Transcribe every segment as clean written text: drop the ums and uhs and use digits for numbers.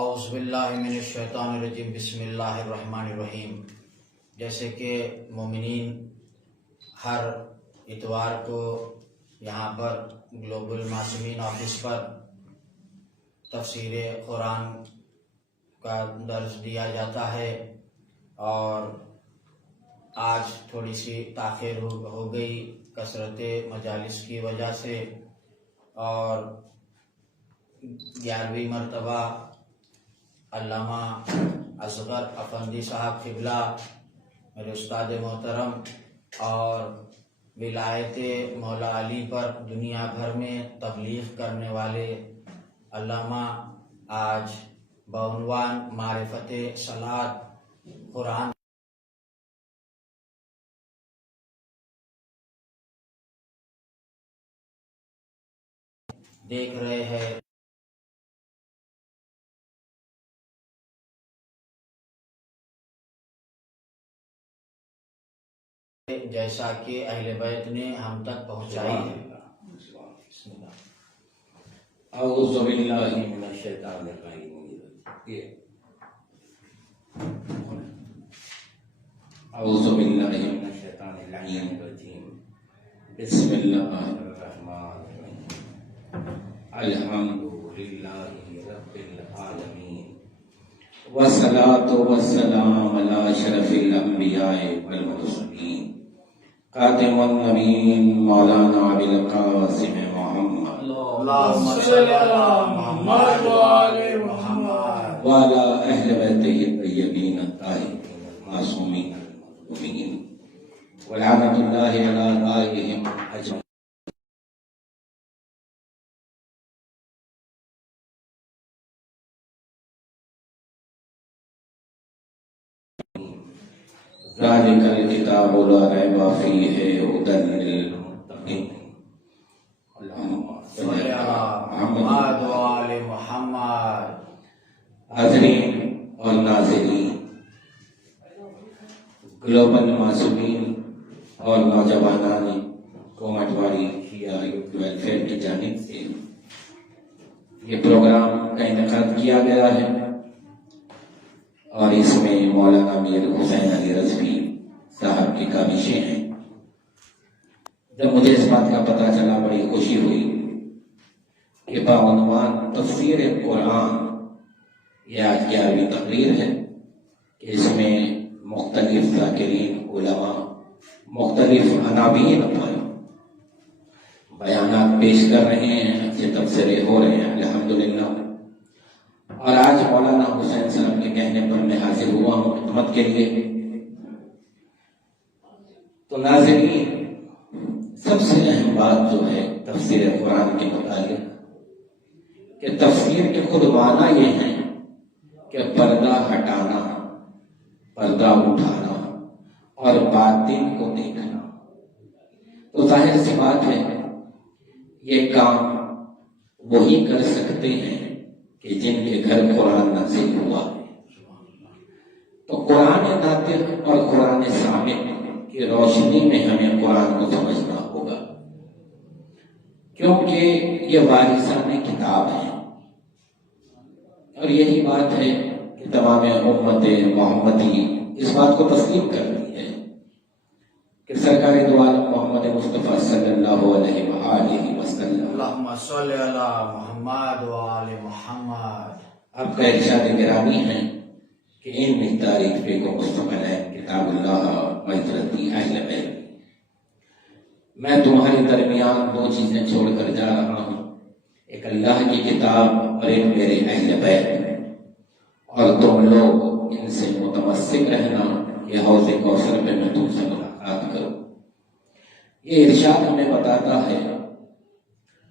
اعوذ باللہ من الشیطان الرجیم، بسم اللہ الرحمن الرحیم۔ جیسے کہ مومنین ہر اتوار کو یہاں پر گلوبل معصومین آفس پر تفسیر قرآن کا درس دیا جاتا ہے، اور آج تھوڑی سی تاخیر ہو گئی کثرت مجالس کی وجہ سے، اور 11ویں مرتبہ علامہ اصغر افندی صاحب قبلہ میرے استاد محترم اور ولایت مولا علی پر دنیا بھر میں تبلیغ کرنے والے علامہ آج بعنوان معرفت صلاۃ قرآن دیکھ رہے ہیں۔ جیسا کہ اہل بیت نے ہم تک پہنچائی ہے۔ اعوذ باللہ من الشیطان الرجیم، اعوذ باللہ من الشیطان الرجیم، بسم اللہ الرحمن الرحیم، الحمد للہ رب العالمین، والصلاة والسلام علی اشرف الانبیاء والمرسلین، خاتم النبیین مولانا ابی القاسم محمد اللہم صلی علی محمد وآل محمد وعلی اہل بیتہ الطیبین الطاہرین المعصومین المظلومین ولعنۃ اللہ علی اعدائہم اجمعین۔ ذالک الکتاب لا ریب فیہ ھدی للمتقین۔ صلی علی محمد وآل محمد۔ حاضرین اور ناظرین، گلوبل معصومین اور نوجوانان کومٹواری شیعہ یوتھ ویلفیئر کی جانب سے یہ پروگرام کا انعقاد کیا گیا ہے، اور اس میں مولانا میر حسین علی رضوی صاحب کی کاوشیں ہیں۔ جب مجھے اس بات کا پتہ چلا بڑی خوشی ہوئی کہ بعنوان تفسیر قرآن یہ آج 11ویں تقریر ہے کہ اس میں مختلف ذاکرین علماء مختلف عناوین پر بیانات پیش کر رہے ہیں، اچھے تبصرے ہو رہے ہیں الحمدللہ۔ اور آج مولانا حسین صاحب کے کہنے پر میں حاضر ہوا ہوں خدمت کے لیے۔ تو ناظرین، سب سے اہم بات جو ہے تفسیر قرآن کے متعلق کہ تفسیر کے خود معنی یہ ہیں کہ پردہ ہٹانا، پردہ اٹھانا اور باطن کو دیکھنا۔ تو ظاہر سی بات ہے یہ کام وہی کر سکتے ہیں کہ جن کے گھر قرآن نازل ہوا ہے۔ تو قرآن ناطق اور قرآن سامع کی روشنی میں ہمیں قرآن کو سمجھنا ہوگا، کیونکہ یہ وارثان کتاب ہیں، اور یہی بات ہے کہ تمام امت محمدی اس بات کو تسلیم کرتی ہے کہ سرکار دو عالم محمد مصطفیٰ صلی اللہ علیہ وآلہ وسلم اللہم صلی علی محمد وآل محمد۔ آپ کا ارشاد گرامی ہے کہ ان تاریخ پہ کو مستقل ہے کتاب اللہ وعطرتی اہل بیت۔ میں تمہارے درمیان دو چیزیں چھوڑ کر جا رہا ہوں، ایک اللہ کی کتاب اور ایک میرے اہل بیت، اور تم لوگ ان سے متمسک رہنا کہ حوض کوثر پہ میں تم سے ملاقات کروں۔ یہ ارشاد ہمیں بتاتا ہے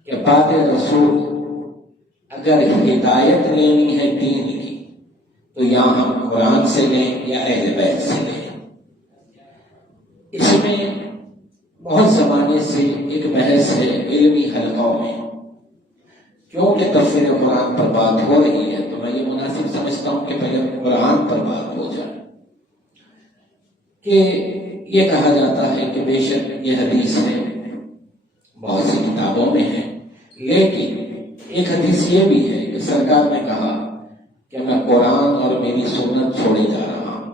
کہ بعد رسول اگر ہدایت لینی ہے دین کی تو یا ہم قرآن سے لیں یا اہل بیت سے لیں۔ اس میں بہت زمانے سے ایک بحث ہے علمی حلقوں میں، کیونکہ تفسیر قرآن پر بات ہو رہی ہے تو میں یہ مناسب سمجھتا ہوں کہ پہلے قرآن پر بات ہو جائے۔ کہ یہ کہا جاتا ہے کہ بے شک یہ حدیث ہے، بہت سی کتابوں میں ہے، لیکن ایک حدیث یہ بھی ہے کہ سرکار نے کہا کہ میں قرآن اور میری سنت چھوڑے جا رہا ہوں.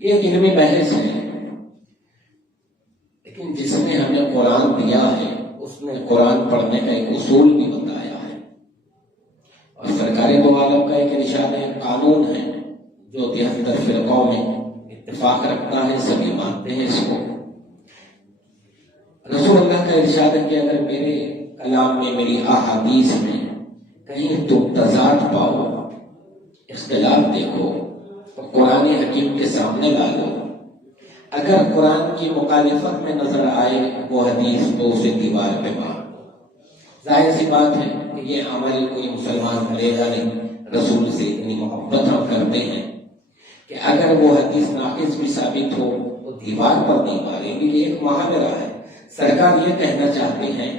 یہ ایک علمی بحث ہے، لیکن جس نے ہمیں قرآن دیا ہے اس نے قرآن پڑھنے کا ایک اصول بھی بتایا ہے، اور سرکار دو عالم کا ایک ارشاد ہے، قانون ہے جو 73 فرقوں میں اتفاق رکھتا ہے، سبھی مانتے ہیں اس کو. رسول اللہ کا ارشاد ہے کہ اگر میرے کلام میں، میری احادیث میں کہیں تم تضاد پاؤ، اختلاف دیکھو، تو قرآن حکیم کے سامنے لا لو. اگر قرآن کی مخالفت میں نظر آئے وہ حدیث تو اسے دیوار پہ مار. ظاہر سی بات ہے کہ یہ عمل کوئی مسلمان کرے گا نہیں. رسول سے اتنی محبت ہم کرتے ہیں کہ اگر وہ حدیث ناقص بھی ثابت ہو تو دیوار پر نہیں ماریں گے. یہ ایک محاورہ ہے. سرکار یہ کہنا چاہتے ہیں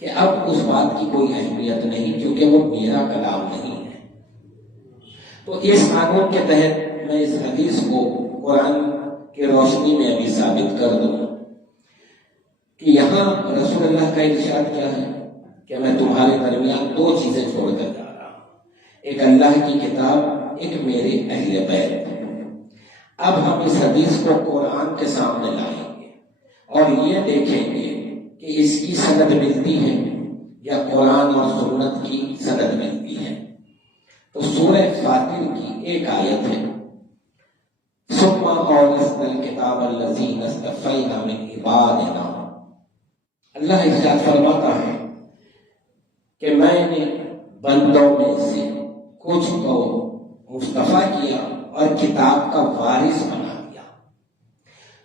کہ اب اس بات کی کوئی اہمیت نہیں، کیونکہ وہ میرا کلام نہیں ہے. تو اس قانون کے تحت میں اس حدیث کو قرآن کی روشنی میں ابھی ثابت کر دوں کہ یہاں رسول اللہ کا ارشاد کیا ہے کہ میں تمہارے درمیان دو چیزیں چھوڑ کر جا رہا ہوں، ایک اللہ کی کتاب، ایک میرے اہل بیت. اب ہم اس حدیث کو قرآن کے سامنے لائیں گے اور یہ دیکھیں گے کہ اس کی سند ملتی ہے یا قرآن اور سنت کی سند ملتی ہے. تو سورہ فاطر کی ایک آیت ہے، ثم اورثنا الکتاب الذین اصطفینا من عبادنا. اللہ ارشاد فرماتا ہے کہ میں نے بندوں میں سے کچھ کو مصطفیٰ کیا اور کتاب کا وارث بنا دیا.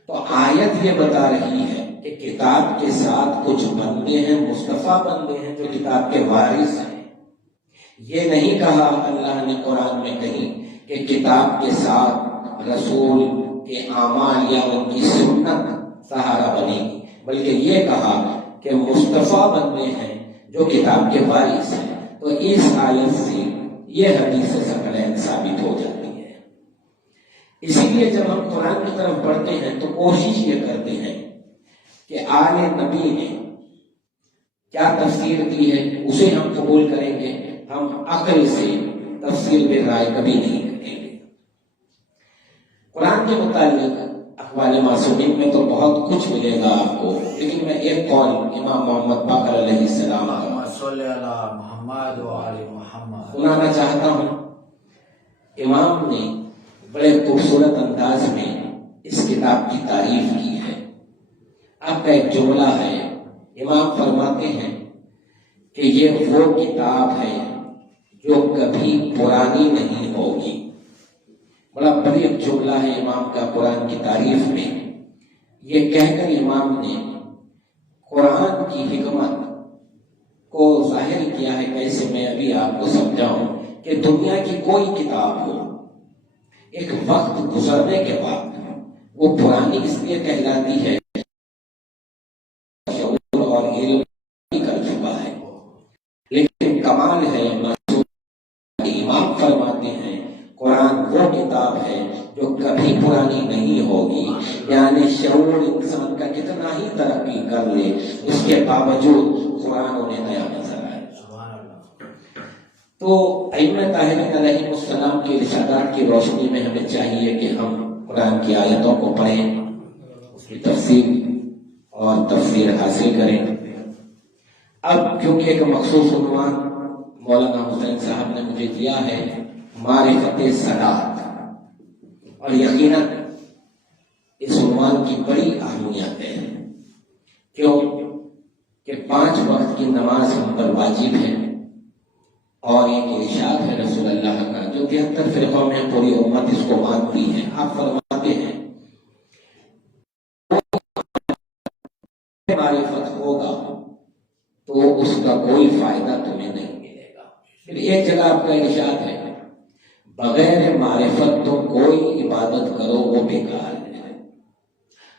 تو آیت یہ بتا رہی ہے کہ کتاب کے ساتھ کچھ بندے ہیں، مصطفیٰ بندے ہیں جو کتاب کے وارث ہیں. یہ نہیں کہا اللہ نے قرآن میں کہیں کہ کتاب کے ساتھ رسول کے اعمال یا ان کی سنت سہارا بنے گی، بلکہ یہ کہا کہ مصطفیٰ بندے ہیں جو کتاب کے وارث ہیں. تو اس آیت سے یہ حدیث ثقلین ثابت ہو جاتی ہے. اسی لیے جب ہم قرآن کی طرف بڑھتے ہیں تو کوشش یہ کرتے ہیں کہ آل نبی نے کیا تفسیر دی ہے اسے ہم قبول کریں گے. ہم عقل سے تفسیر بے رائے کبھی نہیں کریں گے. قرآن کے متعلق اقوال معصومین میں تو بہت کچھ ملے گا آپ کو، لیکن میں ایک قول امام محمد باقر علیہ السلام صلی اللہ محمد و آل محمد سنانا چاہتا ہوں. امام نے بڑے خوبصورت انداز میں اس کتاب کی تعریف کی ہے. آپ کا ایک جملہ ہے، امام فرماتے ہیں کہ یہ وہ کتاب ہے جو کبھی پرانی نہیں ہوگی. بڑا بڑی جملہ ہے امام کا قرآن کی تعریف میں. یہ کہہ کر امام نے قرآن کی حکمت کو ظاہر کیا ہے. کیسے؟ میں ابھی آپ کو سمجھاؤں کہ دنیا کی کوئی کتاب ہو، ایک وقت گزرنے کے بعد وہ پرانی اس لیے کہلاتی ہے شعور اور علم کر چکا ہے. لیکن کمال ہے امام فرماتے ہیں قرآن وہ کتاب ہے جو کبھی پرانی نہیں ہوگی. یعنی شعور انسان کا کتنا ہی ترقی کر لے اس کے باوجود قرآن انہیں نیا نظر آئے. تو ائمہ طاہرین علیہ السلام کے ارشادات کی روشنی میں ہمیں چاہیے کہ ہم قرآن کی آیتوں کو پڑھیں، اس کی تفسیر اور تفسیر حاصل کریں. اب کیونکہ ایک مخصوص عنوان مولانا حسین صاحب نے مجھے دیا ہے، معرفت صلاۃ، اور یقیناً اس عنوان کی بڑی اہمیت ہے. کیوں کہ 5 وقت کی نماز ہم پر واجب ہے، اور ایک ارشاد ہے رسول اللہ کا جو 73 فرقوں میں پوری امت اس کو مانتی ہے. آپ فرماتے ہیں معرفت ہوگا تو اس کا کوئی فائدہ تمہیں نہیں ملے گا. پھر ایک جگہ آپ کا ارشاد ہے بغیر معرفت تم کوئی عبادت کرو وہ بیکار ہے.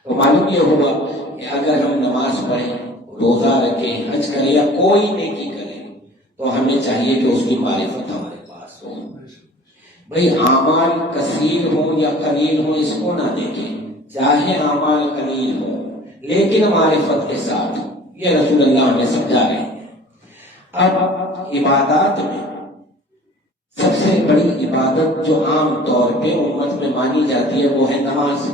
تو معلوم یہ ہوا کہ اگر ہم نماز پڑھیں، روزہ رکھیں، حج کریں یا کوئی نیکی کریں تو ہمیں چاہیے کہ اس کی معرفت ہمارے پاس ہو. بھئی اعمال کثیر ہوں یا قلیل ہوں اس کو نہ دیکھیں، چاہے اعمال قلیل ہوں لیکن معرفت کے ساتھ. یہ رسول اللہ ہمیں سمجھا رہے ہیں. اب عبادات میں سب سے بڑی عبادت جو عام طور پہ امت میں مانی جاتی ہے وہ ہے نماز،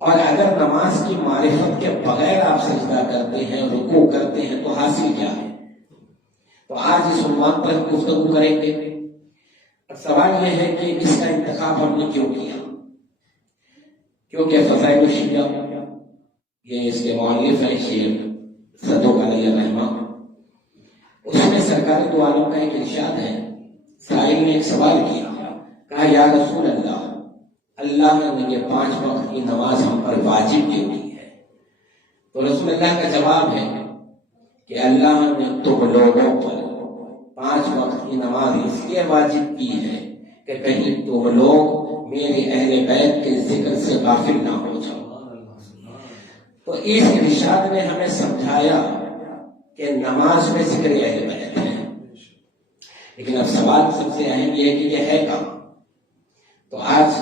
اور اگر نماز کی معرفت کے بغیر آپ سجدہ کرتے ہیں، رکوع کرتے ہیں، تو حاصل کیا ہے؟ تو آج اس عنوان پر گفتگو کریں گے۔ سوال یہ ہے کہ اس کا انتخاب ہم نے کیوں کیا؟ کیونکہ فضائل الشیعہ، یہ اس کے مؤلف ہیں شیخ صدوق علیہ الرحمہ، اس میں سرکار دو عالم کا ایک ارشاد ہے۔ سائل نے ایک سوال کیا، کہا یا رسول اللہ، اللہ نے یہ 5 وقت کی نماز ہم پر واجب کیوں کی ہے؟ تو رسول اللہ کا جواب ہے کہ اللہ نے تم لوگوں پر 5 وقت کی نماز اس لیے واجب کی ہے کہ کہیں تم لوگ میرے اہل بیت کے ذکر سے غافل نہ ہو جاؤ۔ تو اس ارشاد نے ہمیں سمجھایا کہ نماز میں ذکر اہل بیت ہے، لیکن اب سوال سب سے اہم یہ ہے کہ یہ ہے کہاں؟ تو آج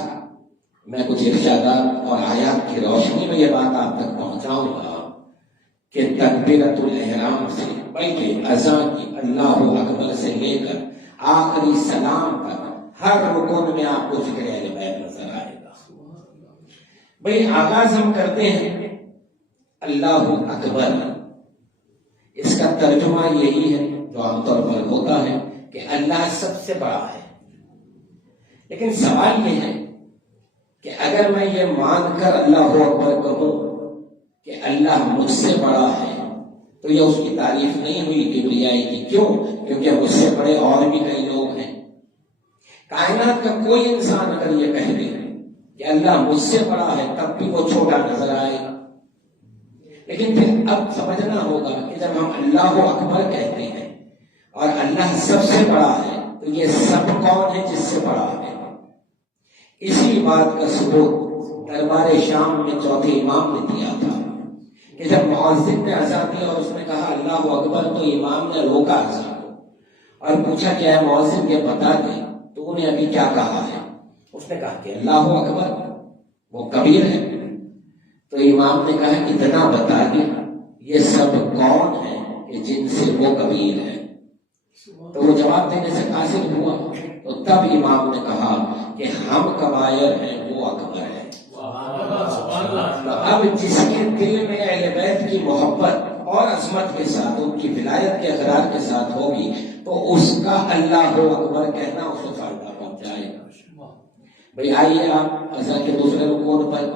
میں کچھ ارشادات اور آیات کی روشنی میں یہ بات آپ تک پہنچاؤں گا کہ تکبیرۃ الاحرام سے، بلکہ اذان کی اللہ اکبر سے لے کر آخری سلام تک ہر رکن میں آپ کو ذکر اہل بیت نظر آئے گا۔ بھئی آغاز ہم کرتے ہیں اللہ اکبر، اس کا ترجمہ یہی ہے جو عام طور پر ہوتا ہے کہ اللہ سب سے بڑا ہے، لیکن سوال یہ ہے کہ اگر میں یہ مان کر اللہ اکبر کہوں کہ اللہ مجھ سے بڑا ہے، تو یہ اس کی تعریف نہیں ہوئی کبریائی کی۔ کیوں؟ کیونکہ مجھ سے بڑے اور بھی کئی لوگ ہیں۔ کائنات کا کوئی انسان اگر یہ کہہ دے کہ اللہ مجھ سے بڑا ہے، تب بھی وہ چھوٹا نظر آئے گا۔ لیکن پھر اب سمجھنا ہوگا کہ جب ہم اللہ اکبر کہتے ہیں اور اللہ سب سے بڑا ہے، تو یہ سب کون ہے جس سے بڑا ہے؟ اسی بات کا ثبوت دربار شام میں چوتھے امام نے دیا تھا کہ جب مؤذن نے اذان دی اور اس نے کہا اللہ اکبر، تو امام نے روکا اذان کو اور پوچھا کہ اے مؤذن یہ بتا دے تو نے ابھی کیا کہا ہے؟ اس نے کہا کہ اللہ اکبر وہ کبیر ہے۔ تو امام نے کہا اتنا بتا دے یہ سب کون ہے کہ جن سے وہ کبیر ہے؟ تو وہ جواب دینے سے قاصر ہوا، تو تب امام نے کہا کہ ہم کبائر ہیں، وہ اکبر ہے۔ اب جس کے دل میں اہل بیت کی محبت اور عظمت کے ساتھ، ان کی ولایت کے اقرار کے ساتھ ہوگی، تو اس کا اللہ اکبر کہنا اسے فائدہ پہنچائے گا۔ بھئی آئیے آپ اذان کے دوسرے رکوع پر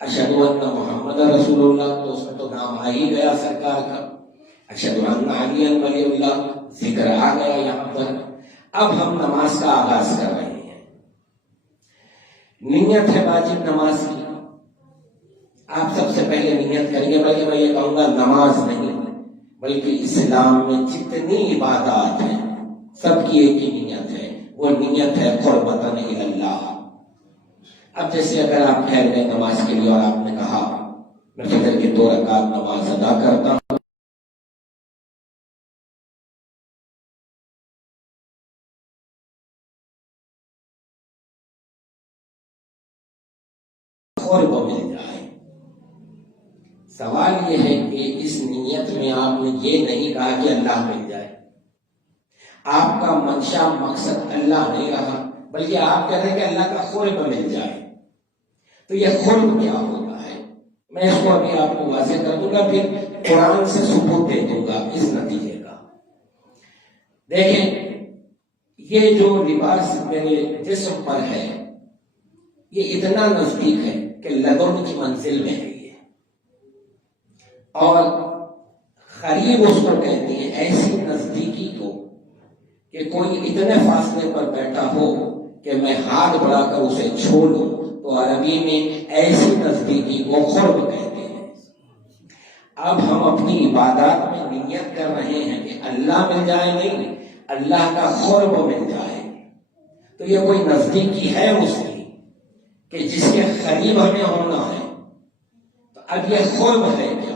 اشہد ان محمد رسول اللہ، تو اس میں تو نام آ ہی گیا سرکار کا، اشہد ان علی ولی اللہ، ذکر آ گیا یہاں پر۔ اب ہم نماز کا آغاز کر رہے ہیں۔ نیت ہے واجب نماز کی، آپ سب سے پہلے نیت کریں گے، بلکہ میں یہ کہوں گا نماز نہیں بلکہ اسلام میں جتنی عبادات ہیں سب کی ایک ہی نیت ہے، وہ نیت ہے قربتاً الی اللہ۔ اب جیسے اگر آپ ٹھہر گئے نماز کے لیے اور آپ نے کہا میں فجر کی 2 رکعت نماز ادا کرتا ہوں، قرب مل جائے۔ سوال یہ ہے کہ اس نیت میں آپ نے یہ نہیں کہا کہ اللہ مل جائے، آپ کا منشا مقصد اللہ نہیں رہا، بلکہ آپ کہہ رہے ہیں کہ اللہ کا قرب مل جائے۔ تو یہ قرب کیا ہوتا ہے، میں اس کو ابھی آپ کو واضح کر دوں گا، پھر قرآن سے ثبوت دے دوں گا اس نتیجے کا۔ دیکھیں یہ جو لباس میرے جسم پر ہے یہ اتنا نزدیک ہے کہ لدن کی منزل میں ہے یہ، اور قریب اس کو کہتے ہیں ایسی نزدیکی کو کہ کوئی اتنے فاصلے پر بیٹھا ہو کہ میں ہاتھ بڑھا کر اسے چھو لوں، تو عربی میں ایسی نزدیکی کو قرب کہتے ہیں۔ اب ہم اپنی عبادات میں نیت کر رہے ہیں کہ اللہ مل جائے، نہیں اللہ کا قرب مل جائے، تو یہ کوئی نزدیکی ہے اس کی کہ جس کے قریب ہمیں ہونا ہے۔ تو اب یہ قرب ہے کیا؟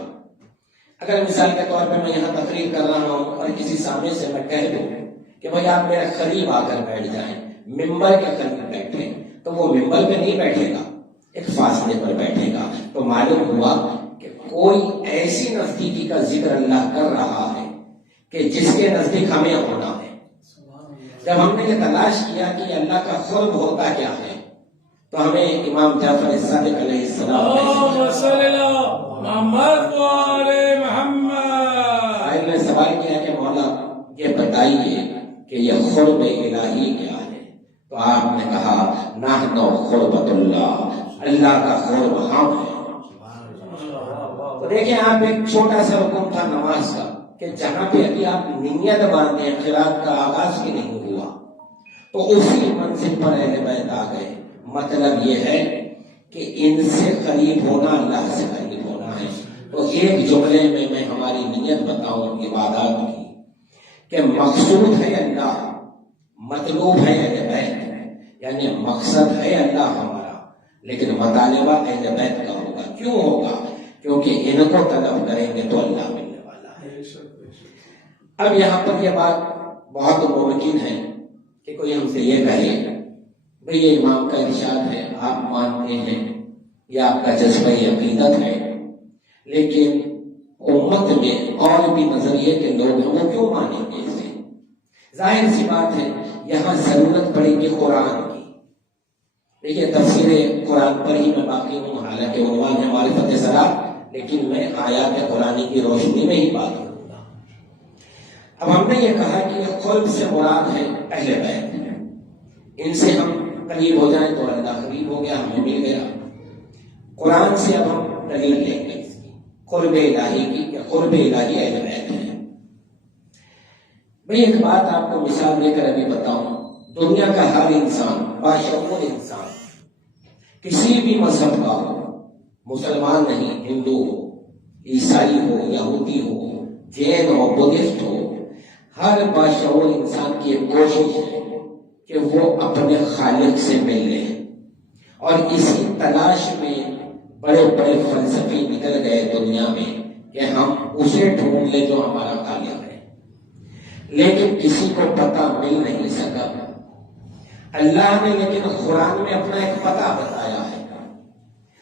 اگر مثال کے طور پہ میں یہاں تقریر کر رہا ہوں اور کسی سامنے سے میں کہہ دوں کہ بھائی آپ میرے قریب آ کر بیٹھ جائیں، ممبر کے قریب بیٹھیں، تو وہ ممبر پہ نہیں بیٹھے گا، ایک فاصلے پر بیٹھے گا، تو معلوم ہوا کہ کوئی ایسی نزدیکی کا ذکر اللہ کر رہا ہے کہ جس کے نزدیک ہمیں ہونا ہے۔ جب ہم نے یہ تلاش کیا کہ اللہ کا قرب ہوتا کیا ہے تو ہمیں امام جعفر صادق علیہ السلام نے سوال کیا کہ مولا یہ بتائیے کہ یہ قرب الہی کیا ہے؟ تو آپ نے کہا نحن قربت اللہ، اللہ کا قرب ہم ہے۔ تو دیکھیں آپ ایک چھوٹا سا حکم تھا نماز کا کہ جہاں پہ ابھی آپ نیت باندھیں، قرات کا آغاز بھی نہیں ہوا تو اسی منزل پر اہل بیت آ گئے۔ مطلب یہ ہے کہ ان سے قریب ہونا اللہ سے قریب ہونا ہے۔ تو ایک جملے میں ہماری نیت بتاؤں عبادات کی کہ مقصود ہے اللہ، مطلوب ہے اہل بیت، یعنی مقصد ہے اللہ ہمارا، لیکن مطالبہ اہل بیت کا ہوگا۔ کیوں ہوگا؟ کیونکہ ان کو طلب کریں گے تو اللہ ملنے والا ہے۔ اب یہاں پر یہ بات بہت ممکن ہے کہ کوئی ہم سے یہ کہے بھئی یہ امام کا ارشاد ہے، آپ مانتے ہیں، یہ آپ کا جذبہ عقیدت ہے، لیکن امت میں اور بھی نظریے کے لوگ ہیں، وہ کیوں مانیں گے اسے؟ ظاہر سی بات ہے یہاں ضرورت پڑے گی قرآن کی۔ دیکھیے تفسیر قرآن پر ہی میں باقی ہوں، حالانکہ عنوان ہے معرفت صلاح، لیکن میں آیات قرآنی کی روشنی میں ہی بات کروں گا۔ اب ہم نے یہ کہا کہ یہ قرب سے مراد ہے اہل بیت، ان سے ہم قریب ہو جائیں تو اللہ قریب ہو گیا، ہمیں مل گیا۔ قرآن سے اب ہم دلیل لیں گے اس کی، قرب الہی کی، کہ قرب الہی اہل بیت ہے۔ میں ایک بات آپ کو مثال دے کر ابھی بتاؤں، دنیا کا ہر انسان، باشعور انسان، کسی بھی مذہب کا ہو، مسلمان نہیں، ہندو ہو، عیسائی ہو، یہودی ہو، جین ہو، بدھسٹ ہو، ہر باشعور انسان کی ایک کوشش ہے کہ وہ اپنے خالق سے مل لے، اور اسی تلاش میں بڑے بڑے فلسفی نکل گئے دنیا میں کہ ہم اسے ڈھونڈ لیں جو ہمارا خالق ہے، لیکن کسی کو پتہ مل نہیں سکا۔ اللہ نے لیکن قرآن میں اپنا ایک پتہ بتایا ہے،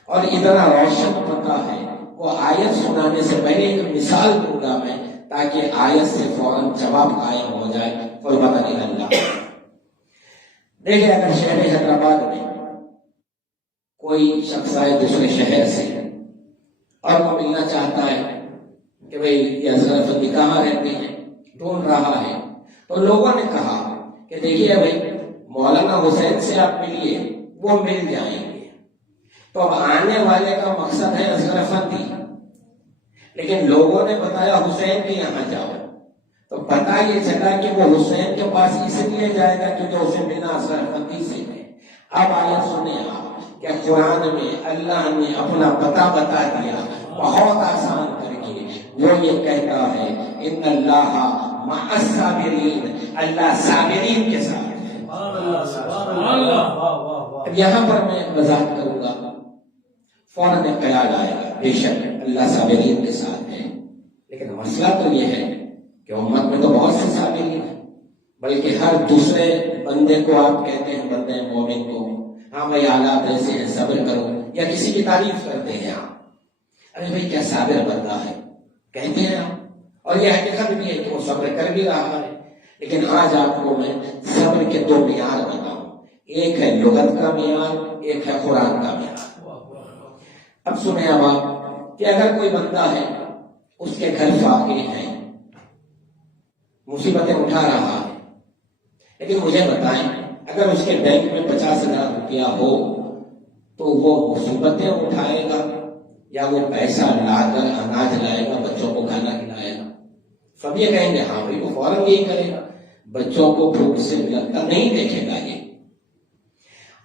اور اتنا روشن پتہ ہے، وہ آیت سنانے سے پہلے ایک مثال دوں گا میں تاکہ آیت سے فوراً جواب قائم ہو جائے۔ قربت اللہ، دیکھیں اگر شہر حیدرآباد میں کوئی شخص آئے دوسرے شہر سے اور وہ ملنا چاہتا ہے کہ بھئی یہ حضرت افندی کہاں رہتے ہیں، ڈھونڈ رہا ہے، تو لوگوں نے کہا کہ دیکھیے بھئی مولانا حسین سے آپ ملیے، وہ مل جائیں گے۔ تو اب آنے والے کا مقصد ہے اصغر افندی، لیکن لوگوں نے بتایا حسین کے یہاں جاؤ، تو پتہ یہ چلا کہ وہ حسین کے پاس اس لیے جائے گا کیونکہ اسے ملنا اصغر افندی سے ہے۔ اب آیت سنیں آپ کہ قرآن میں اللہ نے اپنا پتہ بتا دیا بہت آسان کر کے، وہ یہ کہتا ہے ان اللہ مع الصابرین، اللہ صابرین کے ساتھ ہے۔ اب یہاں پر میں وضاحت کروں گا، فوراً ایک خیال آئے گا، بے شک اللہ صابرین کے ساتھ ہے، لیکن مسئلہ تو یہ ہے کہ امت میں تو بہت سے صابرین ہیں، بلکہ ہر دوسرے بندے کو آپ کہتے ہیں، بندے مومن کو، ہاں بھائی حالات ایسے ہیں صبر کرو، یا کسی کی تعریف کرتے ہیں آپ، ارے بھائی کیا صابر بندہ ہے کہتے ہیں آپ، اور یہ حقیقت بھی ہے کہ وہ صبر کر بھی رہا ہے۔ لیکن آج آپ کو میں صبر کے دو معیار بتاؤں، ایک ہے لغت کا معیار، ایک ہے قرآن کا معیار۔ اب سنیں اب آپ کہ اگر کوئی بندہ ہے، اس کے گھر فاقے ہیں، مصیبتیں اٹھا رہا ہے، لیکن مجھے بتائیں اگر اس کے بینک میں 50,000 روپیہ ہو تو وہ مصیبتیں اٹھائے گا یا وہ پیسہ لا کر اناج لائے گا، بچوں کو کھانا کھلائے گا؟ سب یہ کہیں گے ہاں بھائی وہ فوراً یہی کرے گا، بچوں کو بھوک سے لگتا نہیں دیکھے گا یہ۔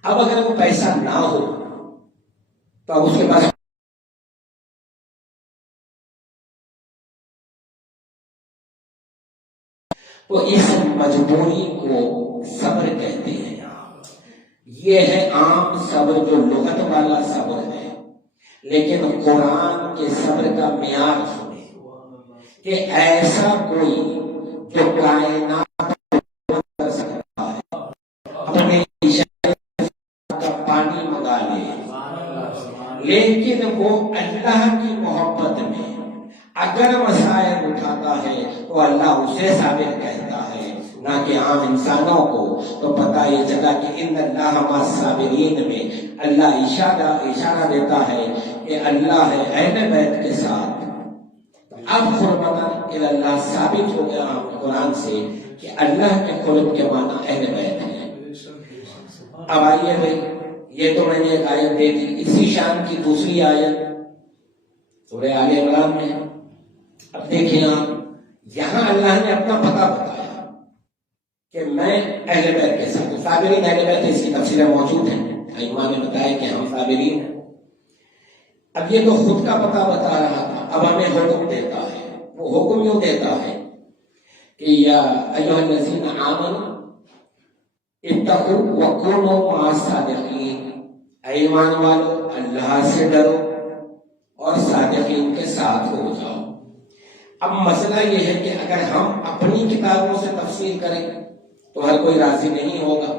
اب اگر وہ پیسہ نہ ہو تو اب اس کے پاس تو اس مجبوری کو صبر کہتے ہیں۔ یہ ہے عام صبر جو لغت والا صبر ہے، لیکن قرآن کے صبر کا معیار سنیں کہ ایسا کوئی جو کائنات کر سکتا ہے اپنے کا پانی منگا لے، لیکن وہ اللہ کی محبت میں اگر مسائل اٹھاتا ہے تو اللہ اسے صابر کہتا ہے، نہ کہ عام انسانوں کو، تو پتہ یہ چلا کہ ان اللہ مع الصابرین میں اللہ اشارہ دیتا ہے کہ اللہ ہے اہل بیت کے ساتھ۔ اب قربتاً اللہ ثابت ہو گیا قرآن سے کہ اللہ کے قرب کے معنی اہل بیت ہے۔ اب آئیے بھائی، یہ تو میں نے ایک آیت دے دی، اسی شان کی دوسری آیت سورہ آل عمران میں۔ اب دیکھیں آپ، یہاں اللہ نے اپنا پتہ بتایا کہ میں اہل بیت کے ساتھ، صابرین اہل بیت، اس کی تفصیلیں موجود ہیں، ائمہ نے بتایا کہ ہم صابرین ہیں۔ اب یہ تو خود کا پتہ بتا رہا تھا، اب ہمیں حکم دیتا ہے۔ وہ حکم یوں دیتا ہے کہ یا ایھا الذین آمنوا اتقوا وکونوا مع الصادقین، اے ایمان والو اللہ سے ڈرو اور صادقین کے ساتھ ہو جاؤ۔ اب مسئلہ یہ ہے کہ اگر ہم اپنی کتابوں سے تفسیر کریں تو ہر کوئی راضی نہیں ہوگا،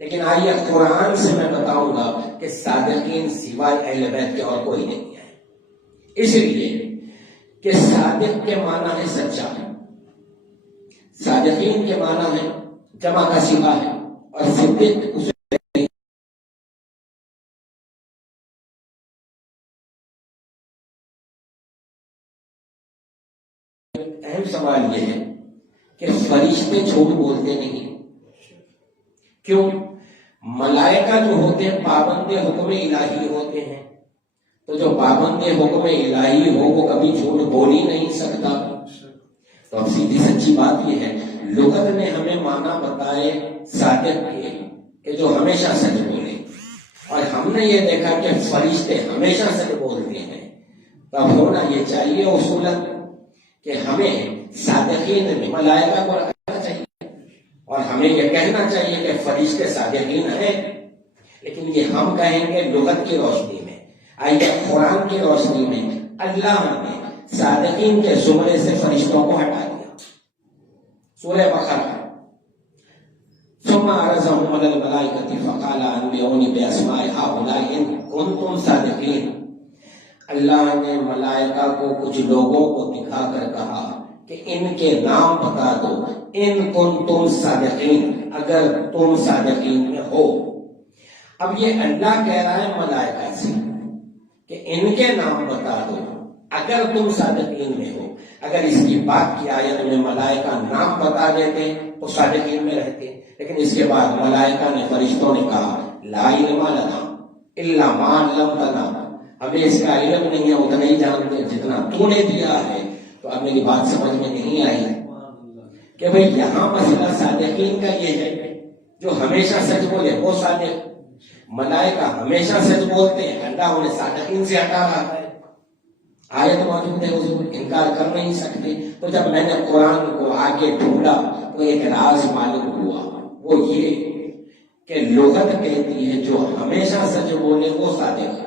لیکن آئیے قرآن سے میں بتاؤں گا کہ صادقین سوائے اہل بیت کے اور کوئی نہیں ہے، اس لیے کہ صادق کے معنی ہے سچا، صادقین کے معنی ہے جمع کا صیغہ ہے، اور صدیق اسے اہم سوال یہ ہے کہ فرشتے جھوٹ بولتے نہیں، کیوں؟ ملائکہ جو ہوتے ہیں پابند حکم الہی ہوتے ہیں، تو جو پابند حکم الہی ہو وہ کبھی جھوٹ بول ہی نہیں سکتا۔ تو اب سیدھی سچی بات یہ ہے، لغت نے ہمیں معنی بتائے صادق کے کہ جو ہمیشہ سچ بولے، اور ہم نے یہ دیکھا کہ فرشتے ہمیشہ سچ بولتے ہیں، تب ہونا یہ چاہیے اصولاً کہ ہمیں صادقین میں ملائکہ کو رکھنا چاہیے، اور ہمیں یہ کہنا چاہیے کہ فرشتے صادقین ہیں، لیکن یہ ہم کہیں گے لغت کی روشنی میں۔ آئیے قرآن کی روشنی میں اللہ نے صادقین کے زمرے سے فرشتوں کو ہٹا دیا۔ سورہ بقرہ، ثم عرضهم على الملائکۃ فقال انبئونی باسماء هؤلاء ان کنتم صادقین۔ اللہ نے ملائکہ کو کچھ لوگوں کو دکھا کر کہا کہ ان کے نام بتا دو، ان کنتم صادقین، اگر تم صادقین میں ہو۔ اب یہ اللہ کہہ رہا ہے ملائکہ سے کہ ان کے نام بتا دو اگر تم صادقین میں ہو۔ اگر اس کی بات کی آیت میں ملائکہ نام بتا دیتے تو صادقین میں رہتے، لیکن اس کے بعد ملائکہ نے، فرشتوں نے کہا لا علم لنا الا ما علمتنا، ہمیں اس کا علم نہیں ہے، اتنا ہی جانتے جتنا تو نے دیا ہے۔ تو اب میری بات سمجھ میں نہیں آئی کہ بھئی یہاں مسئلہ صادقین کا یہ ہے جو ہمیشہ سچ بولے وہ صادق، ملائکہ ہمیشہ سچ بولتے ہیں، اللہ انہیں صادقین سے ہٹا رہا ہے۔ آیت موجود ہے، حضور انکار کر نہیں سکتے۔ تو جب میں نے قرآن کو آگے ڈھونڈا تو ایک راز معلوم ہوا، وہ یہ کہ لغت کہتی ہے جو ہمیشہ سچ بولے وہ صادق ہے۔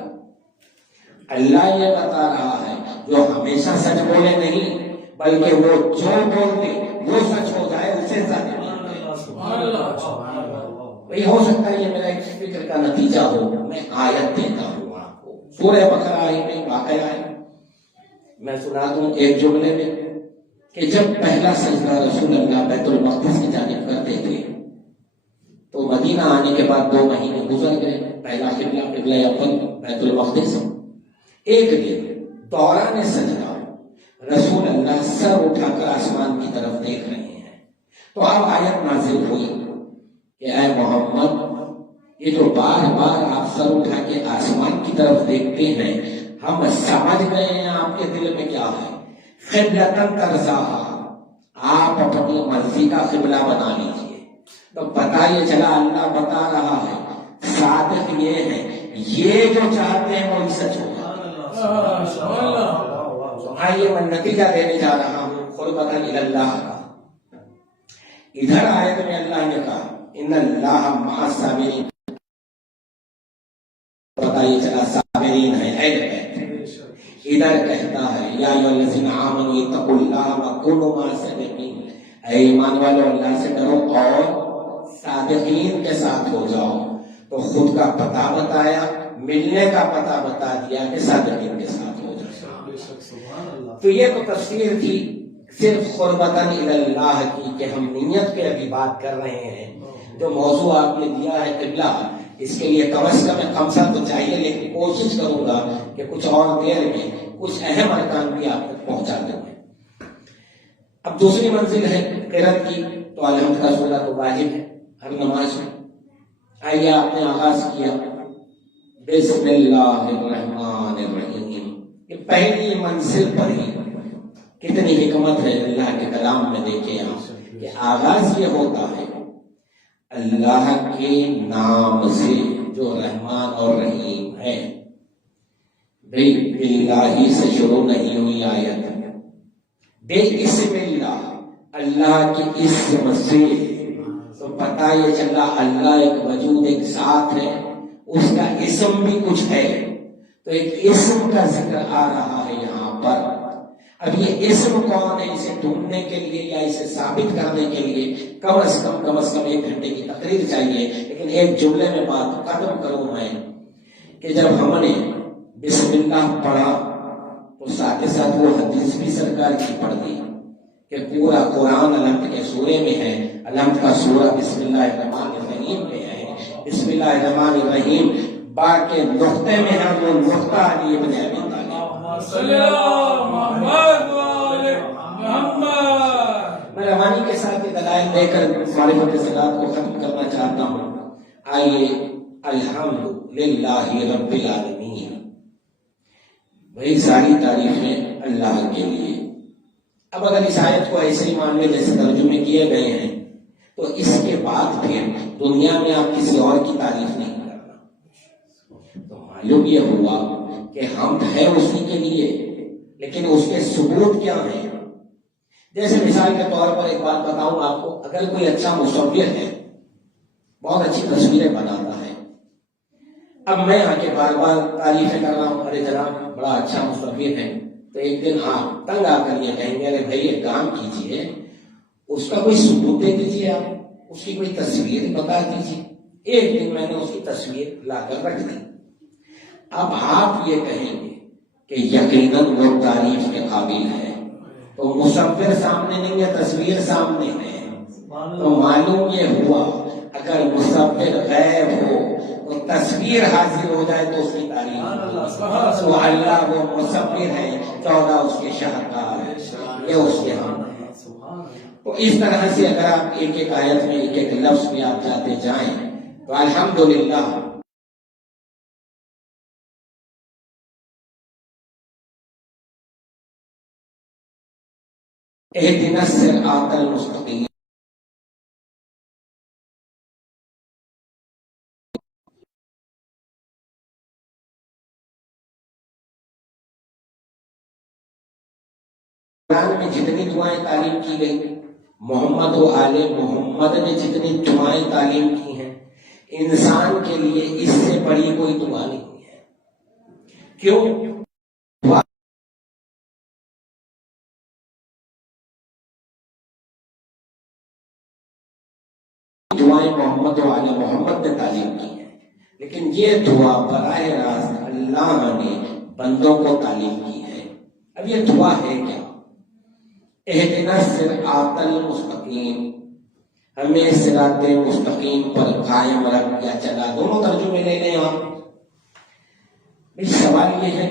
اللہ یہ بتا رہا ہے جو ہمیشہ سچ بولے نہیں، بلکہ وہ جو بولتے وہ سچ ہو جائے اسے صادق بولتے۔ یہ ہو سکتا ہے یہ میرا ایک فکر کا نتیجہ ہو، میں آیت دیتا ہوں آپ کو، سورہ بقرہ میں واقعہ ہے، میں سنا دوں ایک جملے میں کہ جب پہلا سجدہ رسول اللہ بیت المقدس کی جانب کرتے تھے تو مدینہ آنے کے بعد 2 مہینے گزر گئے، پہلا قبلہ اول بیت المقدس، ایک دن دوران سجدہ رسول اللہ سر اٹھا کر آسمان کی طرف دیکھ رہے ہیں، تو اب آیت نازل ہوئی کہ اے محمد، یہ جو بار بار آپ سر اٹھا کے آسمان کی طرف دیکھتے ہیں، ہم سمجھ گئے ہیں آپ کے دل میں کیا ہے، قبلۃ ترضاھا، آپ اپنی مرضی کا قبلہ بنا لیجئے۔ تو پتہ یہ چلا اللہ بتا رہا ہے صادق یہ ہے، یہ جو چاہتے ہیں وہی سچ ہوگا۔ آئیے میں نتیجہ دینے جا رہا ہوں قربۃ اللہ کا۔ ادھر آیت میں اللہ نے کہا ان اللہ مع الصابرین، پتہ یہ چلا صابرین ہے اہل بیت۔ ادھر کہتا ہے یا ایھا الذین آمنوا اتقوا اللہ وکونوا مع الصادقین، اے ایمان والو اللہ سے ڈرو اور صادقین کے ساتھ ہو جاؤ۔ تو خود کا پتہ بتایا، ملنے کا پتہ بتا دیا کہ صادقین کے ساتھ ہو جاؤ۔ تو یہ تو تفسیر تھی صرف قربتاً اللہ کی کہ ہم نیت پہ ابھی بات کر رہے ہیں. جو موضوع آپ نے دیا ہے قبلہ، اس کے لیے کم از کم خمسہ تو چاہیے، لیکن کوشش کروں گا کہ کچھ اور دیر میں کچھ اہم ارکان بھی آپ تک پہنچا دوں. اب دوسری منزل ہے قرأت کی، تو الحمد کا سورہ تو واجب ہے ہر نماز میں. آئیے آپ نے آغاز کیا بسم اللہ الرحمن الرحیم. یہ پہلی منزل پر ہی کتنی حکمت ہے اللہ کے کلام میں. دیکھیں آپ کہ آغاز یہ ہوتا ہے اللہ کے نام سے جو رحمان اور رحیم ہے. بھئی باللہ سے شروع نہیں ہوئی آیت، بے اسم اللہ کے اسم سے، تو پتہ یہ چلا اللہ ایک وجود، ایک ذات ہے، اس کا اسم بھی کچھ ہے. تو ایک اسم کا ذکر آ رہا ہے یہاں پر. اب یہ اسم کون ہے، اسے ڈھونڈنے کے لیے یا اسے ثابت کرنے کے لیے کم از کم 1 گھنٹے کی تقریر چاہیے. لیکن ایک جملے میں بات ختم کروں میں کہ جب ہم نے بسم اللہ پڑھا تو ساتھ ساتھ وہ حدیث بھی سرکار کی پڑھ دی کہ پورا قرآن الحمد کے سورے میں ہے. الحمد کا سورہ بسم اللہ الرحمن الرحیم میں ہے. بسم اللہ الرحمن الرحیم با کے نقطے میں ہے، وہ نقطہ علی ابن ابی طالب. میں روانی کے ساتھ یہ دلائل دے کر معرفت صلاۃ کو ختم کرنا چاہتا ہوں. آئیے الحمد للہ رب العالمین. بڑی ساری تعریفیں اللہ کے لیے. اب اگر اس آیت کو ایسے ہی مان لیں جیسے ترجمے کیے گئے ہیں تو اس کے بعد پھر دنیا میں آپ کسی اور کی تعریف نہیں کرنا. تو معلوم یہ ہوا کہ حمد ہے اسی کے لیے، لیکن اس کے ثبوت کیا ہیں. جیسے مثال کے طور پر ایک بات بتاؤں آپ کو، اگر کوئی اچھا مصور ہے، بہت اچھی تصویریں بناتا ہے، اب میں آ کے بار بار تعریفیں کر رہا ہوں، ارے جناب بڑا اچھا مصور ہے، تو ایک دن آپ تنگ آ کر یہ کہیں گے ارے بھائی ایک کام کیجئے، اس کا کوئی ثبوت دے دیجئے، آپ اس کی کوئی تصویر بتا دیجئے. ایک دن میں نے اس کی تصویر لا کر رکھ دی. اب آپ یہ کہیں گے کہ یقیناً وہ تعریف کے قابل ہے، تو مصور سامنے نہیں ہے، تصویر سامنے ہے. تو معلوم یہ ہوا اگر مصور غیب ہو تو تصویر حاضر ہو جائے تو اس کی تعریف. تو اللہ وہ مصور ہے، 14 اس کے شاہکار ہے، یہ اس کے ہم ہے. تو اس طرح سے اگر آپ ایک ایک آیت میں ایک ایک لفظ میں آپ جاتے جائیں تو الحمدللہ اہدنا الصراط المستقیم. قرآن میں جتنی دعائیں تعلیم کی گئی، محمد و آل محمد نے جتنی دعائیں تعلیم کی ہیں، انسان کے لیے اس سے بڑی کوئی دعا نہیں ہے. کیوں؟ دعائیں محمد و آل محمد نے تعلیم کی ہیں، لیکن یہ دعا براہ راست اللہ نے بندوں کو تعلیم کی ہے. اب یہ دعا ہے کیا؟ اہدنا الصراط المستقیم، ہمیں صراط مستقیم پر قائم رکھ یا چلا. دونوں ترجمے لے لیں آپ. سوال یہ ہے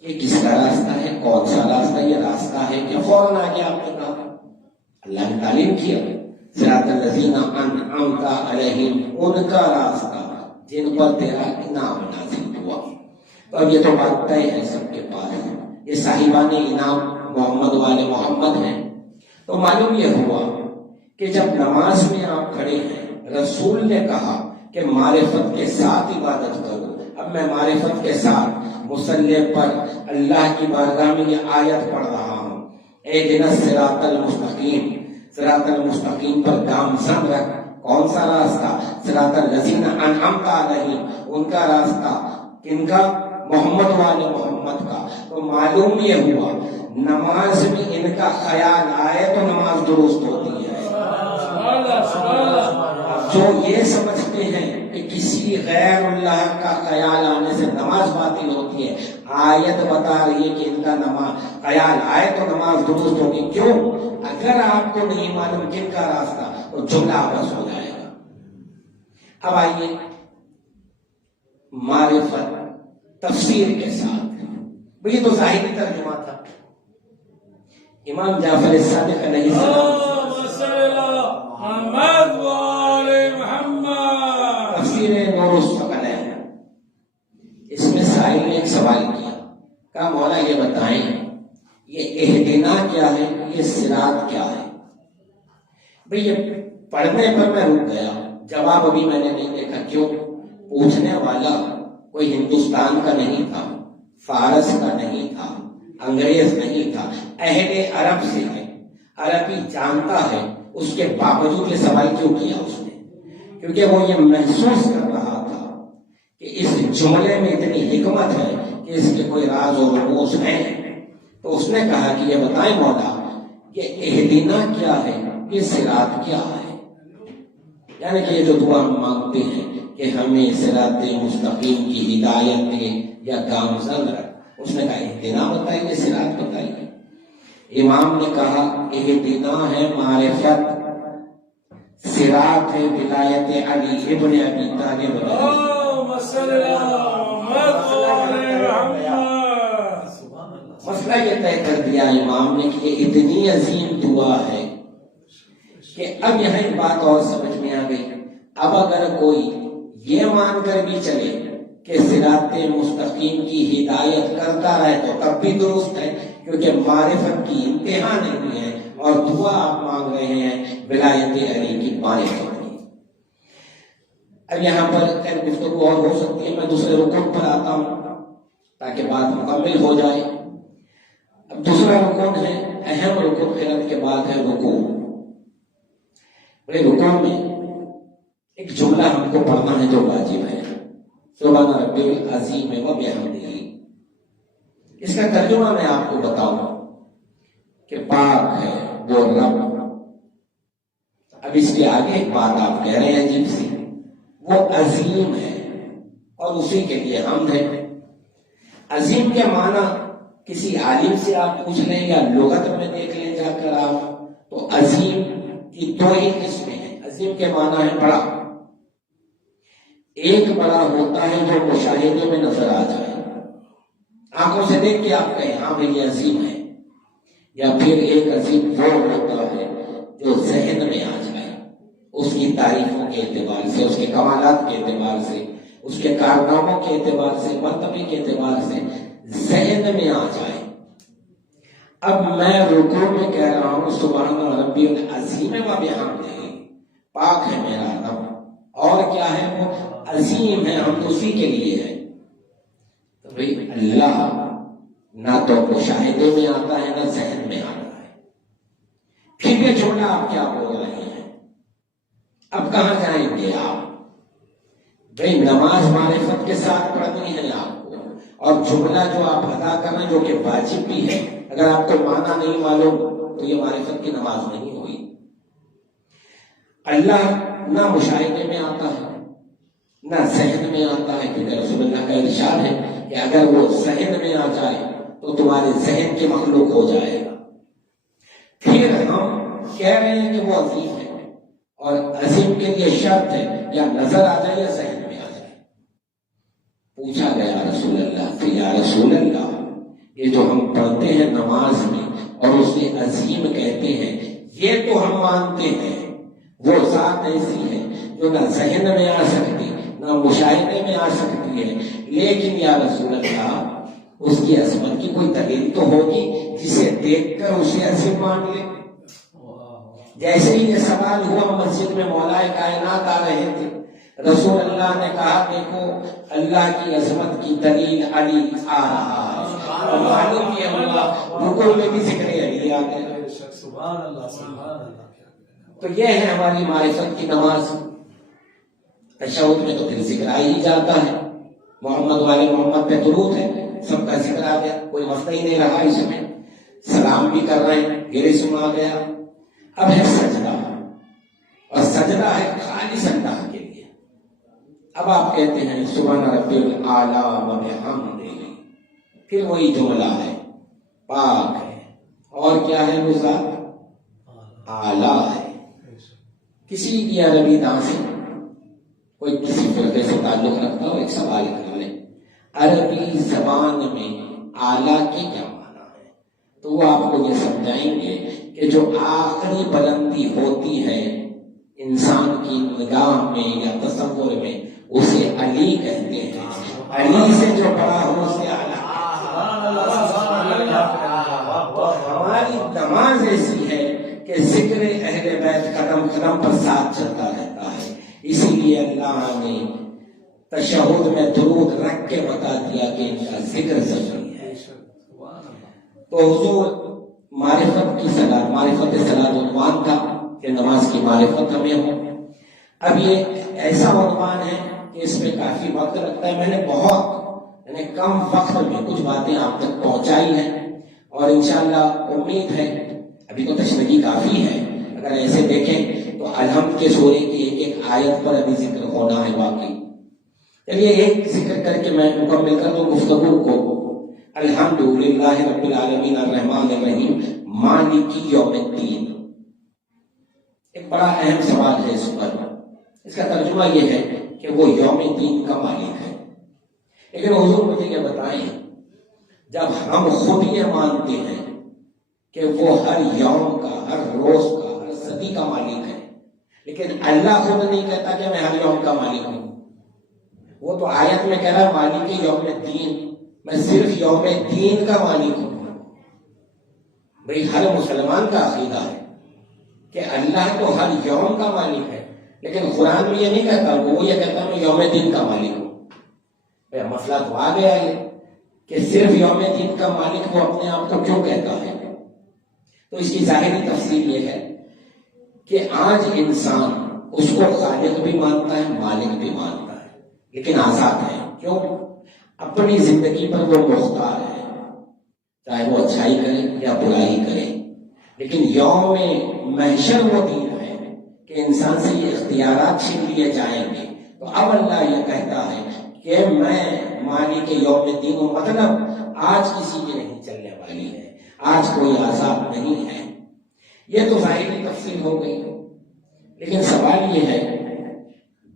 کہ کس کا راستہ ہے، کون سا راستہ یہ راستہ ہے کہ فوراً آگے آپ نے کہا اللہ نے تعلیم کیا صراط الذین انعمت علیہم، ان کا راستہ جن پر تیرا انعام نازل ہوا. تو اب یہ تو بات طے ہے سب کے پاس، یہ صاحبان انعام محمد والے محمد ہیں. تو معلوم یہ ہوا کہ جب نماز میں آپ کھڑے ہیں، رسول نے کہا کہ معرفت کے ساتھ عبادت کرو. اب میں معرفت کے ساتھ مصلی پر اللہ کی بارگاہ میں یہ آیت پڑھ رہا ہوں، اہدنا الصراط المستقیم. صراط المستقیم پر گامزن رکھ. کون سا راستہ؟ صراط الذین انعمت علیہم، ان کا راستہ. کن کا؟ محمد والے محمد کا. تو معلوم یہ ہوا نماز میں ان کا خیال آئے تو نماز درست ہوتی ہے. جو یہ سمجھتے ہیں کہ کسی غیر اللہ کا خیال آنے سے نماز باطل ہوتی ہے. آیت بتا رہی ہے کہ ان کا نماز خیال آئے تو نماز درست ہوگی. کیوں؟ اگر آپ کو نہیں معلوم کن کا راستہ تو جملہ آپس ہو جائے گا. اب آئیے معرفت تفسیر کے ساتھ. یہ تو ظاہری ترجمہ تھا. امام جعفر صادق علیہ السلام تفسیر نور الثقلین، اس میں سائل نے ایک سوال کیا، کہا مولا یہ بتائیں یہ اہدنا کیا ہے، یہ صراط کیا ہے؟ بھئی یہ پڑھنے پر میں رک گیا، جواب ابھی میں نے نہیں دیکھا. کیوں؟ پوچھنے والا کوئی ہندوستان کا نہیں تھا، فارس کا نہیں تھا، انگریز نہیں تھا، اہل عرب سے ہے، عربی جانتا ہے. اس کے باوجود یہ سوال کیوں کیا اس نے؟ کیونکہ وہ یہ محسوس کر رہا تھا کہ اس جملے میں اتنی حکمت ہے کہ اس کے کوئی راز و رموز ہیں. تو اس نے کہا کہ یہ بتائیں مولا یہ اہدنا کیا ہے، یہ صراط کیا ہے؟ یعنی کہ یہ جو دعا ہم مانگتے ہیں کہ ہمیں صراط مستقیم کی ہدایت دے یا گامزن رکھ، اس نے کہا اہدنا بتائیے، صراط بتائیے. امام نے کہا اہدنا ہے معرفت، صراط ہے ولایت علی ابن ابی طالب. مسئلہ یہ طے کر دیا امام نے کہ یہ اتنی عظیم دعا ہے کہ اب یہاں ایک بات اور سمجھ میں آ گئی. اب اگر کوئی یہ مان کر بھی چلے کہ صراط مستقیم کی ہدایت کرتا رہے تو تب بھی درست ہے، کیونکہ معرفت کی انتہا نہیں ہے اور دعا آپ مانگ رہے ہیں ولایت علی کی معرفت کی. اب یہاں پر خیر گفتگو اور ہو سکتی ہے، میں دوسرے رکن پر آتا ہوں تاکہ بات مکمل ہو جائے. اب دوسرا رکن ہے اہم رکن، خیرت کے بعد ہے رکوع. بڑے رکوع میں ایک جملہ ہم کو پڑھنا ہے جو واجب ہے، سبحان ربی العظیم و بحمدہ. اس کا ترجمہ میں آپ کو بتاؤں کہ پاک ہے وہ رب. اب اس کے آگے ایک بات آپ کہہ رہے ہیں عجیب سی، وہ عظیم ہے اور اسی کے لیے حمد ہے. عظیم کے معنی کسی عالم سے آپ پوچھ لیں یا لغت میں دیکھ لیں جا کر آپ، تو عظیم کی دو ہی قسمیں ہیں. عظیم کے معنی ہے بڑا. ایک بڑا ہوتا ہے جو مشاہدے میں نظر آ جائے، آنکھوں سے دیکھ کے آپ کہیں ہاں بھئی یہ عظیم ہے. یا پھر ایک عظیم وہ ہوتا ہے جو ذہن میں آ جائے، اس کی تعریفوں کے اعتبار سے، اس کے کمالات کے اعتبار سے، اس کے کارناموں کے اعتبار سے، مرتبے کے اعتبار سے ذہن میں آ جائے. اب میں رکوع میں کہہ رہا ہوں سبحان ربی العظیم و بحمدہ، پاک ہے میرا رب، اور کیا ہے وہ عظیم ہے، ہم اسی کے لیے ہے. تو بھئی اللہ نہ تو مشاہدے میں آتا ہے نہ ذہن میں آتا ہے. پھر یہ جملہ آپ کیا بول رہے ہیں؟ اب کہاں جائیں گے آپ؟ بھئی نماز معرفت کے ساتھ پڑھنی ہے آپ کو، اور جملہ جو آپ ادا کرنا جو کہ واجب بھی ہے، اگر آپ کو معنی نہیں معلوم تو یہ معرفت کی نماز نہیں ہوئی. اللہ نہ مشاہدے میں آتا ہے نہ ذہن میں آتا ہے، کیونکہ رسول اللہ کا ارشاد ہے کہ اگر وہ ذہن میں آ جائے تو تمہارے ذہن کی مخلوق ہو جائے گا. پھر ہم کہہ رہے ہیں کہ وہ عظیم ہے، اور عظیم کے لیے شرط ہے یا نظر آ جائے یا ذہن میں آ جائے. پوچھا گیا رسول اللہ کہ یا رسول اللہ یہ جو ہم پڑھتے ہیں نماز میں اور اسے عظیم کہتے ہیں، یہ تو ہم مانتے ہیں وہ ذات ایسی ہے جو نہ ذہن میں آ سکتی نہ مشاہدے میں آ سکتی ہے، لیکن یا رسول اللہ اس کی عظمت کی کوئی دلیل تو ہوگی جسے دیکھ کر اسے عظیم مان لے. جیسے ہی یہ سوال ہوا مسجد میں مولائے کائنات آ رہے تھے، رسول اللہ نے کہا دیکھو اللہ کی عظمت کی دلیل علی آ رہا ہے، اور معلوم یہ ہوا رکوع میں بھی ذکر علی آ گیا. تو یہ ہے ہماری معرفت کی نماز. تشہد میں تو پھر ذکر آ ہی جاتا ہے، محمد والے محمد پہ درود ہے، سب کا ذکر آ گیا، کوئی مسئلہ ہی نہیں رہا اس میں. سلام بھی کر رہے ہیں، پھر اسم آ گیا. اب ہے سجدہ، اور سجدہ ہے خالص اللہ کے لیے. اب آپ کہتے ہیں سبحان ربی الاعلیٰ و بحمدہ، پھر وہی جملہ ہے پاک ہے، اور کیا ہے وہ ذات اعلیٰ ہے۔ کسی بھی عربی داں سے کوئی کسی فرقے سے تعلق رکھتا ہو ایک سوال کر لے، عربی زبان میں اعلیٰ کے کیا معنی ہے؟ تو وہ آپ کو یہ سمجھائیں گے کہ جو آخری بلندی ہوتی ہے انسان کی نگاہ میں یا تصور میں اسے علی کہتے ہیں، علی سے جو بڑا ہو اسے اعلیٰ کہتے ہیں۔ ہماری نماز ایسی ہے کہ ذکر اہل بیت قدم قدم پر ساتھ چلتا رہتا ہے، اسی لیے اللہ نے تشہد میں درود رکھ کے بتا دیا کہ ان کا ذکر ضروری ہے۔ تو حضور معرفت کی صلاح، معرفت صلاح عنوان تھا کہ نماز کی معرفت ہمیں ہو۔ اب یہ ایسا عنوان ہے کہ اس میں کافی وقت لگتا ہے، میں نے بہت یعنی کم وقت میں کچھ باتیں آپ تک پہنچائی ہیں، اور انشاءاللہ امید ہے ابھی تو تشریح کافی ہے، اگر ایسے دیکھیں تو الحمد کے سورے کی ایک ایک آیت پر ابھی ذکر ہونا ہے واقعی۔ چلیے ایک ذکر کر کے میں مکمل کر دوں گفتگو کو۔ الحمدللہ رب العالمین الرحمن الرحیم مالک یوم الدین، ایک بڑا اہم سوال ہے اس پر۔ اس کا ترجمہ یہ ہے کہ وہ یوم الدین کا مالک ہے، لیکن حضور مجھے یہ بتائیں، جب ہم خود یہ مانتے ہیں کہ وہ ہر یوم کا، ہر روز کا، ہر صدی کا مالک ہے، لیکن اللہ خود نہیں کہتا کہ میں ہر یوم کا مالک ہوں۔ وہ تو آیت میں کہہ رہا ہے مالک یوم الدین، میں صرف یوم الدین کا مالک ہوں۔ بھئی ہر مسلمان کا عقیدہ ہے کہ اللہ تو ہر یوم کا مالک ہے، لیکن قرآن میں یہ نہیں کہتا، وہ یہ کہتا میں یوم الدین کا مالک ہوں۔ مسئلہ تو آ گیا ہے کہ صرف یوم دین کا مالک وہ اپنے آپ کو کیوں کہتا ہے؟ تو اس کی ظاہری تفسیر یہ ہے کہ آج انسان اس کو خالق بھی مانتا ہے، مالک بھی مانتا ہے، لیکن آزاد ہے۔ کیوں؟ اپنی زندگی پر وہ مختار ہے، چاہے وہ اچھائی کرے یا برائی کرے، لیکن یوم محشر وہ دن ہے کہ انسان سے یہ اختیارات چھین لیے جائیں گے۔ تو اب اللہ یہ کہتا ہے کہ میں مالک یوم الدین ہوں، مطلب آج کسی کی نہیں چلنے والی ہے، آج کوئی عذاب نہیں ہے۔ یہ تو ظاہری تفصیل ہو گئی، لیکن سوال یہ ہے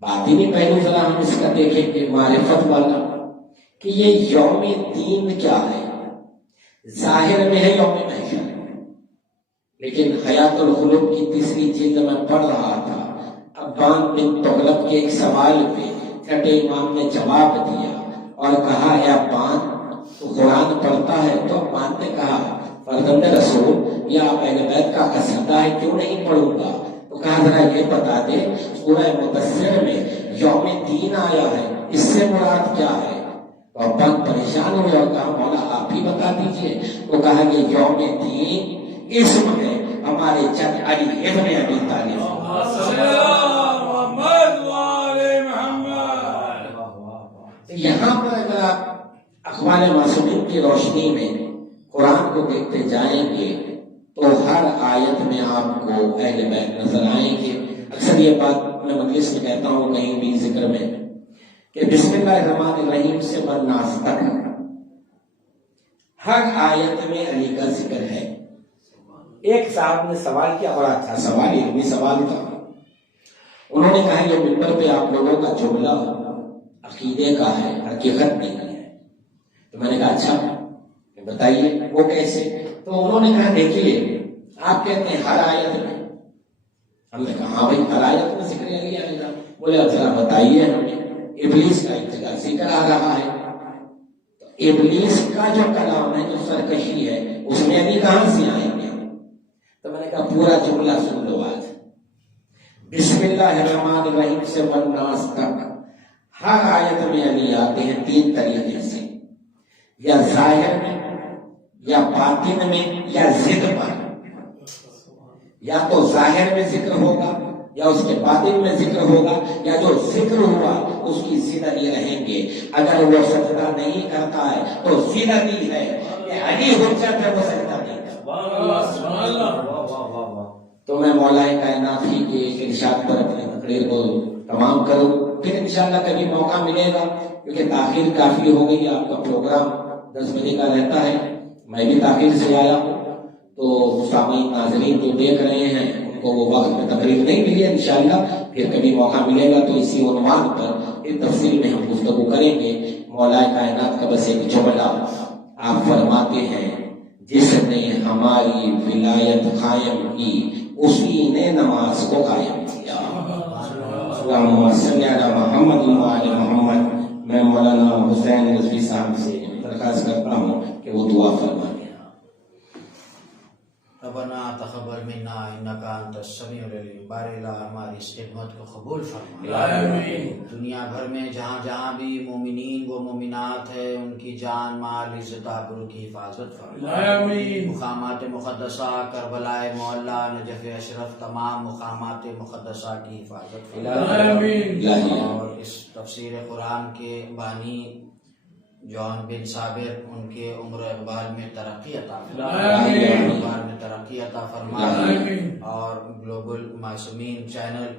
باطنی پہلو ذرا ہم اس کا دیکھیں کہ معرفت والا کہ یہ یوم دین کیا ہے۔ ظاہر میں ہے یوم محشر، لیکن حیات القلوب کی تیسری جلد میں پڑھ رہا تھا، ابان بن تغلب کے ایک سوال پہ چھٹے امام نے جواب دیا اور کہا اے ابان تو قرآن پڑھتا ہے؟ تو ابان نے کہا فرزند رسول یا آپ اہل بیت کا قصیدہ ہے کیوں نہیں پڑھوں گا؟ تو کہا ذرا یہ بتا دے سورہ مدثر میں یوم دین آیا ہے، اس سے مراد کیا ہے؟ تو ابان پریشان ہوئے اور کہا مولا آپ ہی بتا دیجئے۔ تو کہا کہ یوم دین اسم ہے ہمارے چچا علی ابن ابی طالب۔ یہاں پر اگر آپ اخبار معصومین کی روشنی میں قرآن کو دیکھتے جائیں گے تو ہر آیت میں آپ کو اہل بیت نظر آئیں گے۔ اکثر یہ بات میں مجلس میں کہتا ہوں کہیں بھی ذکر میں کہ بسم اللہ الرحمن الرحیم سے والناس تک ہر آیت میں علی کا ذکر ہے۔ ایک صاحب نے سوال کیا، بڑا اچھا سوال، علمی سوال تھا۔ انہوں نے کہا یہ منبر پہ آپ لوگوں کا جملہ عقیدے کا ہے، حقیقت نہیں ہے۔ تو میں نے کہا اچھا بتائیے وہ کیسے؟ تو انہوں نے کہا دیکھیے آپ کہتے ہیں ہر آیت میں، ہم نے کہا ہاں بھائی ہر آیت میں ذکر علی آئے گا۔ بولے اب ذرا بتائیے ہمیں، ابلیس کا ایک جگہ ذکر آ رہا ہے، تو ابلیس کا جو کلام ہے جو سرکشی ہے اس میں علی کہاں سے آئیں گے؟ تو میں نے کہا پورا جملہ سن لو آج، بسم اللہ الرحمن الرحیم سے والناس تک ہر آیت میں علی آتے ہیں تین طریقے سے، یا ظاہر میں یا باطن میں یا ضد پر۔ یا تو ظاہر میں ذکر ہوگا یا اس کے باطن میں ذکر ہوگا، یا جو ذکر ہوا اس کی ضد علی رہیں گے۔ اگر وہ سجدہ نہیں کرتا ہے تو ضد علی ہے کہ علی حجت ہے، وہ سجدہ نہیں کرتا۔ تو میں مولا کائنات ہی کے ارشاد پر اپنی تقریر کو تمام کروں۔ پھر انشاءاللہ کبھی موقع ملے گا، کیونکہ تاخیر کافی ہو گئی، آپ کا پروگرام 10 بجے کا رہتا ہے، میں بھی تاخیر سے آیا ہوں، تو سامعین ناظرین جو دیکھ رہے ہیں ان کو وہ وقت میں تقریر نہیں ملی ہے، انشاءاللہ پھر کبھی موقع ملے گا تو اسی عنوان پر ایک تفصیل میں ہم گفتگو کریں گے۔ مولا کائنات کا بس ایک جملہ آپ فرماتے ہیں، جس نے ہماری ولایت قائم کی اسی نے نماز کو قائم کیا۔ اللہم صلی علی محمد و آل محمد۔ میں مولانا حسین رضوی صاحب سے درخواست کرتا ہوں کہ وہ دعا فرمائیں۔ ربنا تقبل منا انکا انت السمیع العلیم، بار الہ ہماری اس خدمت کو قبول فرما۔ دنیا بھر میں جہاں جہاں بھی مومنین و مومنات ہیں ان کی جان مال عزت آبرو کی حفاظت فرما۔ مقامات مقدسہ کربلا معلیٰ نجف اشرف تمام مقامات مقدسہ کی حفاظت فرما۔ اور اس تفسیر قرآن کے بانی جون بن صابر ان کے عمر اقبال میں ترقی عطا فرما، اور گلوبل معصومین چینل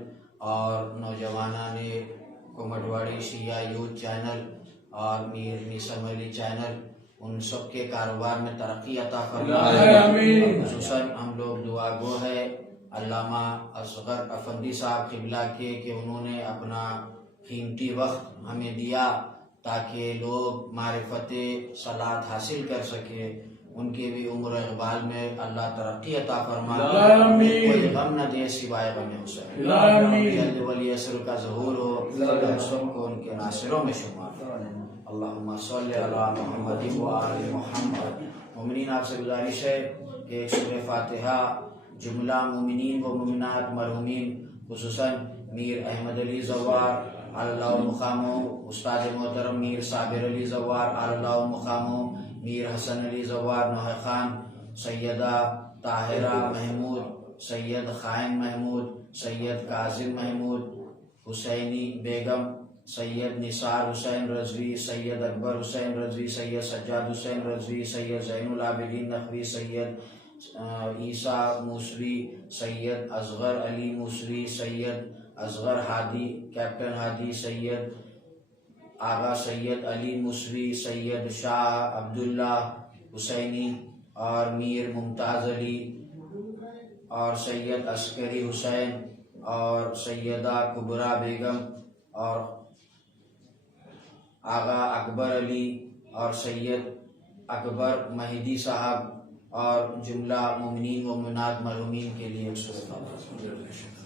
اور نوجوانان کومٹواڑی شیعہ یوتھ چینل اور میر نیسم علی چینل ان سب کے کاروبار میں ترقی عطا فرما۔ خصوصاً ہم لوگ دعا گو ہے علامہ اصغر افندی صاحب قبلہ کے کہ انہوں نے اپنا قیمتی وقت ہمیں دیا تاکہ لوگ معرفت صلاۃ حاصل کر سکے، ان کے بھی عمر اقبال میں اللہ ترقی عطا فرما، کوئی غم نہ دے سوائے غم حسین، جلد ولی عصر کا ظہور ہو، ہم سب کو ان کے ناصروں میں شمار۔ اللہم صلی علی محمد و آل محمد۔ مومنین آپ سے گزارش ہے کہ سورہ فاتحہ جملہ مومنین و مومنات مرحومین خصوصاً میر احمد علی زوار اللہ مقامو، استاد محترم میر صابر علی زوار اللہ مقامو، میر حسن علی زوار نوح خان، سیدہ طاہرہ محمود، سید خائن محمود، سید کاظم محمود، حسینی بیگم، سید نثار حسین رضوی، سید اکبر حسین رضوی، سید سجاد حسین رضوی، سید زین العابدین نقوی، سید عیسیٰ موسوی، سید اصغر علی موسوی، سید اصغر ہادی، کیپٹن ہادی، سید آغا سید علی موسوی، سید شاہ عبداللہ حسینی اور میر ممتاز علی اور سید عسکری حسین اور سیدہ کبرا بیگم اور آغا اکبر علی اور سید اکبر مہدی صاحب اور جملہ مومنین و مومنات مرحومین کے لیے ایک سورہ فاتحہ۔